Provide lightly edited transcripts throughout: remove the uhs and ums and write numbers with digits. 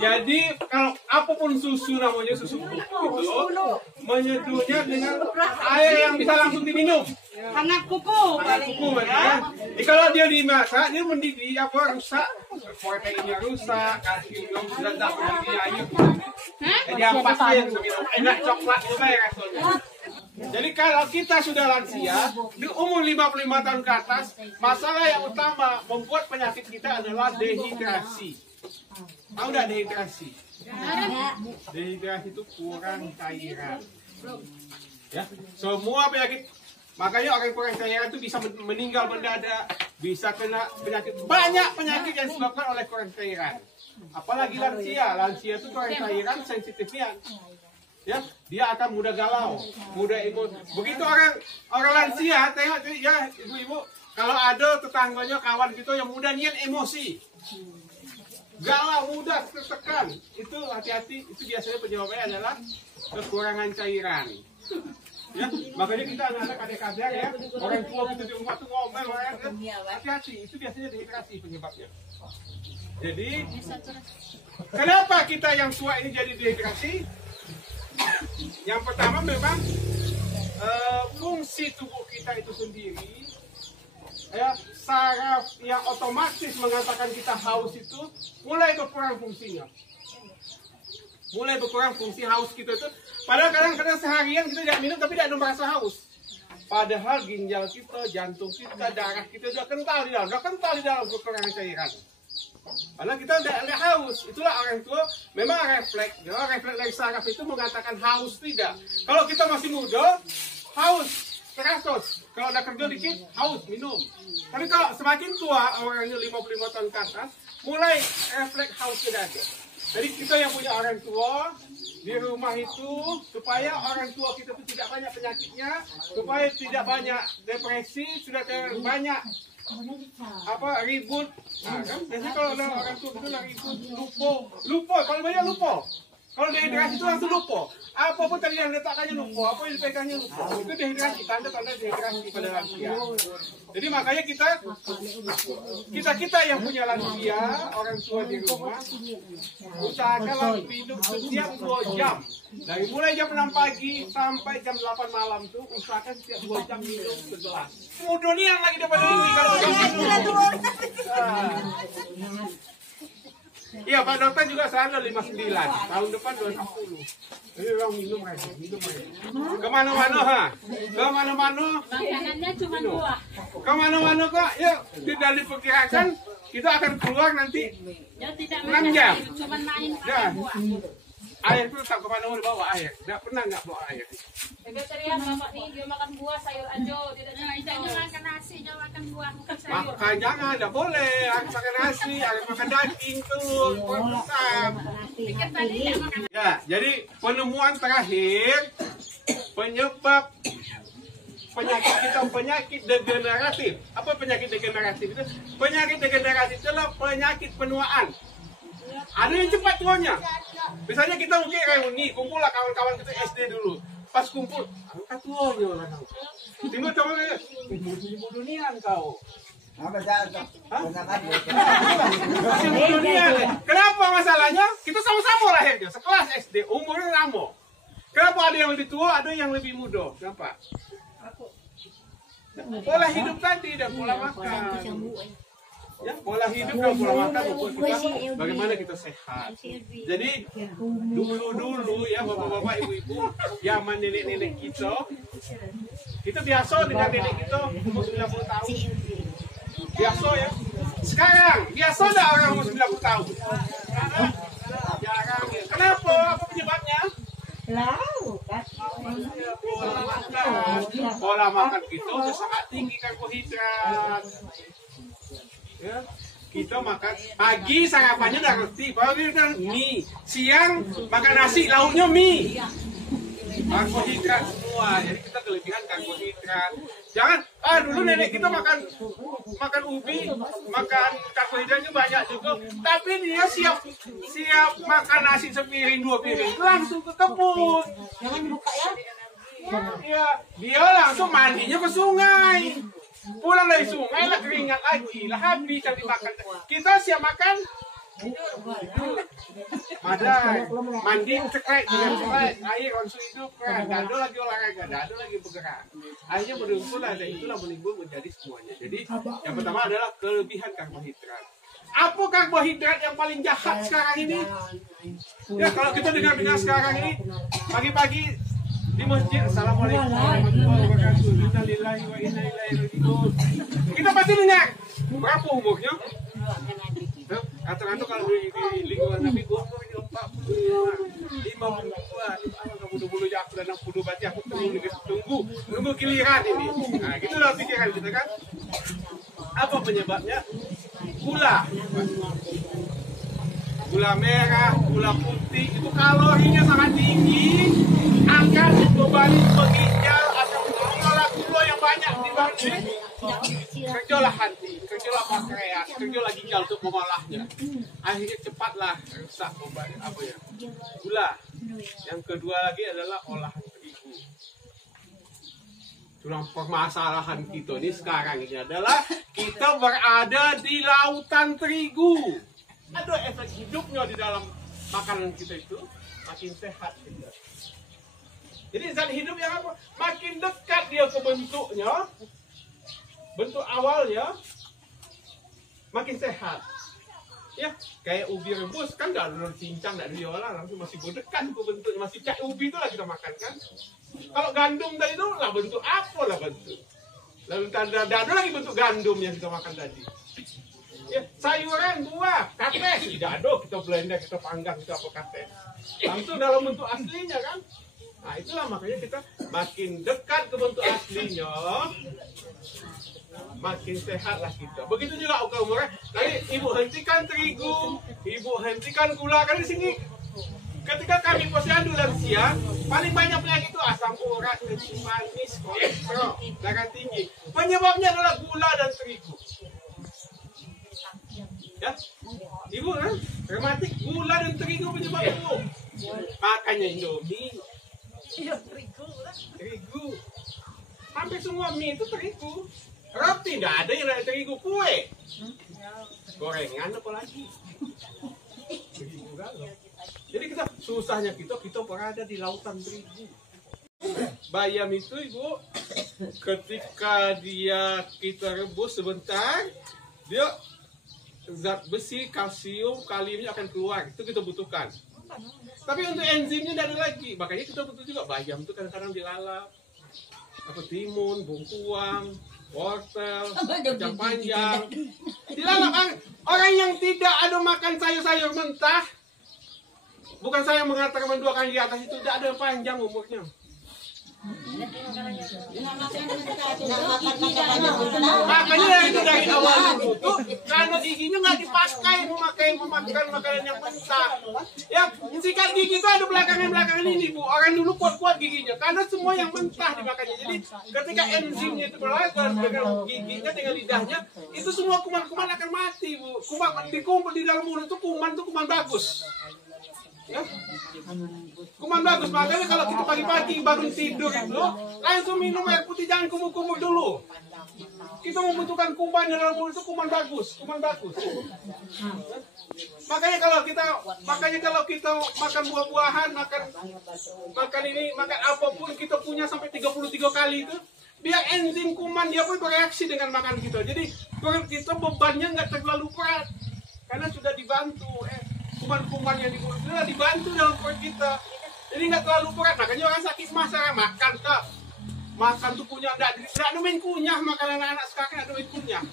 Jadi kalau apapun susu namanya susu bubuk itu menyeduhnya dengan air yang bisa langsung diminum. Hangat kuku. Hangat kuku ya. Jadi kalau dia dimasak dia mendidih apa rusak, proteinnya rusak, kalsium sudah tak mendidih air. Jadi apa sih yang minum? Enak coklat juga ya rasanya. Jadi kalau kita sudah lansia, di umur 55 tahun ke atas, masalah yang utama membuat penyakit kita adalah dehidrasi. Tahu nggak dehidrasi? Dehidrasi itu kurang cairan. Ya, semua penyakit. Makanya orang kurang cairan itu bisa meninggal mendadak, bisa kena penyakit. Banyak penyakit yang disebabkan oleh kurang cairan. Apalagi lansia. Lansia itu kurang cairan sensitifnya. Ya, dia akan mudah galau, mudah emosi. Begitu orang lansia, tengok ya ibu-ibu, kalau ada tetangganya kawan kita yang mudah niat emosi, galau, mudah tertekan, itu hati-hati. Itu biasanya penyebabnya adalah kekurangan cairan. Ya, makanya kita anak-anak adik-adik ya, orang tua kita di rumah tuh ngomel, hati-hati. Itu biasanya dehidrasi penyebabnya. Jadi, kenapa kita yang tua ini jadi dehidrasi? Yang pertama memang fungsi tubuh kita itu sendiri, ya, saraf yang otomatis mengatakan kita haus itu mulai berkurang fungsinya. Mulai berkurang fungsi haus kita itu. Padahal kadang-kadang seharian kita tidak minum tapi tidak ada merasa haus. Padahal ginjal kita, jantung kita, darah kita sudah kental di dalam kekurangan cairan. Padahal kita tidak haus. Itulah orang tua memang refleks. Ya, refleks dari saraf itu mengatakan haus tidak. Kalau kita masih muda, haus 100. Kalau ada kerja dikit, haus minum. Tapi kalau semakin tua, orangnya 55 tahun ke atas, mulai refleks haus tidak ada. Jadi kita yang punya orang tua di rumah itu, supaya orang tua kita itu tidak banyak penyakitnya, supaya tidak banyak depresi, sudah banyak ribut. Nah, kan biasanya kalau ada orang tua itu ribut, lupa, kalau banyak lupa. Kalau dehidrasi itu langsung lupa. Apapun tadi yang letakkannya lupa, apa yang dipegangnya lupa. Itu dehidrasi, tanda-tanda dehidrasi pada lansia. Jadi makanya kita yang punya lansia, orang tua di rumah, usahakan minum setiap 2 jam. Dari mulai jam 6 pagi sampai jam 8 malam tuh, usahakan setiap 2 jam minum segelas. Kemudian lagi daripada ini kalau minum. Iya, Pak Dokter juga sana 59, tahun depan 210. Jadi orang minum aja. Kemana-mana ha? Kemana-mana. Makanannya cuma buah. Kemana-mana kok, yuk. Tidak diperkirakan kita akan keluar nanti 6 jam. Cuma main buah. Air itu tak kemana-mana bawa air. Tidak pernah nggak bawa air. Vegetarian bapak nih dia makan buah sayur aja. Tidak makan nasi, dia makan buah bukan sayur. Makan jangan, tidak boleh. Harus makan nasi, harus makan daging, telur, pisang. Pikir tadi tidak makan. Ya, jadi penemuan terakhir penyebab penyakit kita penyakit degeneratif. Apa penyakit degeneratif itu? Penyakit degeneratif adalah penyakit penuaan. Ada yang cepat tuanya. Misalnya kita mungkin reuni, kumpul lah kawan-kawan kita SD dulu. Pas kumpul, angkat tuanya orang. Timbul coba ya, ibu dunia kau. Apa jatuh? Kenapa masalahnya? Kita sama-sama lahirnya, sekelas SD, umurnya sama. Kenapa ada yang lebih tua, ada yang lebih muda? Kenapa? Pola hidup tadi dan pola makan. Ya, pola hidup dan pola makan membuat kita bagaimana kita sehat. Jadi dulu ya bapak-bapak, ibu-ibu, zaman nenek-nenek kita biasa dengan nenek kita umur 90 tahun. Biasa ya. Sekarang biasa enggak orang umur 90 tahun? Jarang ya. Kenapa? Apa penyebabnya? Pola makan kita sangat tinggi karbohidrat. Ya, kita makan pagi sarapannya udah roti, pagi udah mie, siang makan nasi, lauknya mie. Karbohidrat semua, jadi kita kelebihan karbohidrat. Jangan, dulu nenek kita makan ubi, makan karbohidratnya banyak juga, tapi dia siap makan nasi sepiring 2 piring, langsung ke kebun. Jangan dibuka ya. Ya, dia langsung mandinya ke sungai. Pulang dari sungai lah keringat lagi, lah habis yang dimakan. Kita siap makan Madai, mandi cekrek dengan cekrek, air langsung hidup kan, dado lagi olahraga, dado lagi bergerak, akhirnya berkumpul dan itulah menimbul menjadi semuanya. Jadi yang pertama adalah kelebihan karbohidrat. Apa karbohidrat yang paling jahat sekarang ini? Ya kalau kita dengar sekarang ini pagi-pagi di masjid, assalamualaikum warahmatullahi wabarakatuh, innalillahi wa inna ilaihi raji'un. Kita pasti dengar berapa umurnya? Kata-kata kalau di lingkungan Nabi umur ini 45, 52, kamu jatuh dan 60 berarti aku tunggu giliran ini. Nah, gitulah pikiran kita kan. Apa penyebabnya? Gula merah, gula putih itu kalorinya sangat tinggi, akan membebani ginjal, akan mengolah gula yang banyak dibanding kerjalah hati, kerjalah pankreas, kerjalah ginjal untuk mengolahnya. Akhirnya cepatlah rusak gula. Yang kedua lagi adalah olahan terigu. Tulang permasalahan kita ini sekarang ini adalah kita berada di lautan terigu. Ada efek hidupnya di dalam makanan kita itu, makin sehat kita. Jadi zat hidup yang apa? Makin dekat dia ke bentuknya, bentuk awalnya, makin sehat. Ya, kayak ubi rebus kan nggak ada cincang, nggak diolah, langsung masih berdekat ke bentuknya, masih kayak ubi itulah kita makan kan. Kalau gandum tadi itu lah bentuk apa lah bentuk. Lalu ada lagi bentuk gandum yang kita makan tadi. Ya, sayuran, buah, kates, tidak ada, kita blender, kita panggang, kita apa kates. Langsung dalam bentuk aslinya kan. Nah itulah makanya kita makin dekat ke bentuk aslinya, makin sehatlah kita. Begitu juga umur. Tadi ibu hentikan terigu, ibu hentikan gula. Kan di sini ketika kami posyandu lansia, paling banyak penyakit itu asam urat, kencing manis, kolesterol, darah tinggi. Penyebabnya adalah gula dan terigu. Ya, ibu kan, rematik, gula dan terigu penyebab itu. Makanya Indomie, terigu. Hampir semua mie itu terigu. Roti tidak ada yang ada terigu, kue, gorengan apalagi. Terigu galau. Jadi kita susahnya kita berada di lautan terigu. Bayam itu ibu, ketika kita rebus sebentar, dia zat besi, kalsium, kaliumnya akan keluar. Itu kita butuhkan. Tapi untuk enzimnya tidak ada lagi. Makanya kita butuh juga bayam itu kadang-kadang dilalap. Apa timun, bungkuang, wortel, kacang panjang. Dilalap. Orang yang tidak ada makan sayur-sayur mentah, bukan saya mengatakan menduakan di atas itu, tidak ada yang panjang umurnya. Makanya itu dari awal dulu karena giginya nggak dipakai memakan makanan yang mentah. Ya sikat gigi itu ada belakangan ini bu. Orang dulu kuat giginya karena semua yang mentah dimakannya. Jadi ketika enzimnya itu berlaku dengan giginya dengan lidahnya, itu semua kuman-kuman akan mati bu. Kuman dikumpul di dalam mulut itu kuman bagus. Ya. Kuman bagus, makanya kalau kita pagi-pagi bangun tidur itu langsung minum air putih, jangan kumur-kumur dulu. Kita membutuhkan kuman di dalam mulut itu kuman bagus. Makanya kalau kita makan buah-buahan, makan apapun kita punya sampai 33 kali itu, biar enzim kuman dia pun bereaksi dengan makan kita. Jadi perut kita bebannya nggak terlalu berat karena sudah dibantu. Kuman-kuman yang di mulut sudah dibantu dalam perut kita, jadi nggak terlalu berat. Makanya orang sakit mah saya makan tuh kunyah, nggak ada main kunyah makan anak-anak sekarang, ada main kunyah.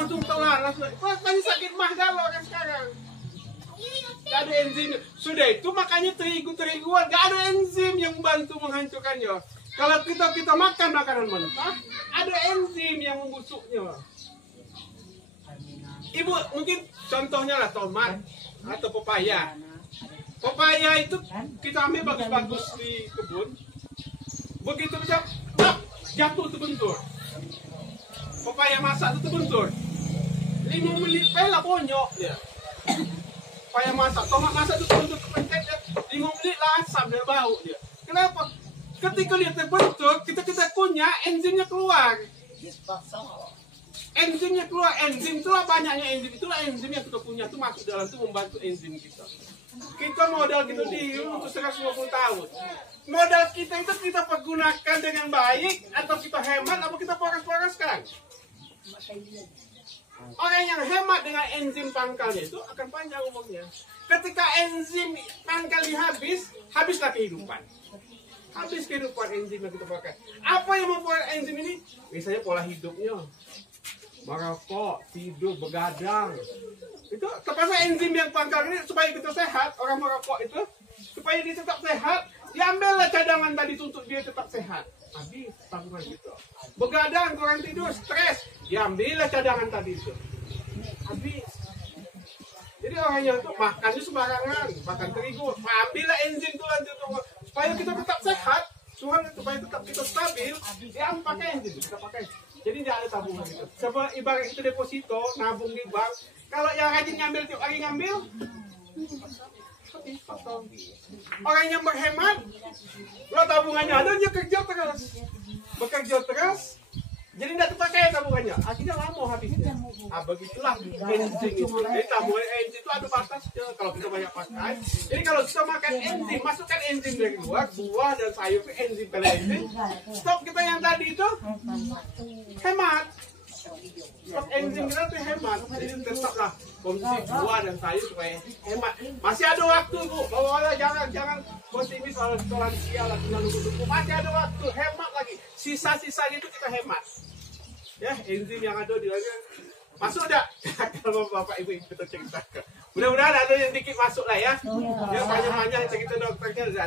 Untuk telan langsung. Makanya sakit mah kalau orang sekarang nggak ada enzim. Sudah itu makanya teriguan nggak ada enzim yang membantu menghancurkannya. Kalau kita makan makanan mentah, ada enzim yang membusuknya. Ibu mungkin contohnya lah tomat atau pepaya. Pepaya itu kita ambil bagus-bagus di kebun. Begitu bisa jatuh terbentur. Pepaya masak itu terbentur. 5 menit lah bonyok dia. Pepaya masak, tomat masak itu terbentur kepencet ya. 5 menit lah asam dan bau dia. Kenapa? Ketika dia terbentur, kita kunyah, enzimnya keluar. enzimnya keluar. Enzim itulah banyaknya enzim, itulah enzim yang kita punya itu masuk dalam itu membantu enzim kita. Kita modal kita di untuk 150 tahun. Modal kita itu kita pergunakan dengan baik atau kita hemat atau kita poros-poroskan. Orang yang hemat dengan enzim pangkalnya itu akan panjang umurnya. Ketika enzim pangkalnya habislah kehidupan. Habis kehidupan enzim yang kita pakai. Apa yang membuat enzim ini? Misalnya pola hidupnya. Merokok, tidur, begadang. Itu terpaksa enzim yang pangkal ini supaya kita sehat. Orang merokok itu supaya dia tetap sehat, diambillah cadangan tadi untuk dia tetap sehat. Habis tabungan kita. Begadang, kurang tidur, stres, diambillah cadangan tadi itu. Habis. Jadi orang yang itu makan itu sembarangan, makan terigu, ambillah enzim itu nanti supaya kita tetap sehat, supaya tetap kita stabil. Ya pakai enzim, kita pakai. Jadi tidak ada tabungan itu. Coba ibarat itu deposito, nabung di bank. Kalau yang rajin ngambil tiap hari ngambil, orang yang berhemat, lo tabungannya ada dia kerja terus, bekerja terus, jadi tidak terpakai tabungannya. Akhirnya lama habisnya. Begitulah enzim itu. Jadi tabungan enzim itu ada batasnya. Kalau kita banyak pakai, jadi kalau kita makan enzim, masukkan enzim dari luar, buah dan sayur itu enzim enzim. Stok kita yang tadi itu hemat. Stok enzim kita itu hemat. Jadi tetaplah konsumsi buah dan sayur supaya hemat. Masih ada waktu Bu. Bawa jangan pesimis kalau sekolah sial atau nunggu-nunggu. Masih ada waktu, hemat lagi. Sisa-sisanya itu kita hemat. Ya, enzim yang ada di dalamnya masuk dah. Kalau bapak ibu kita ceritakan. Mudah-mudahan ada yang dikit masuk lah ya. Ya banyak-banyak cerita dokternya.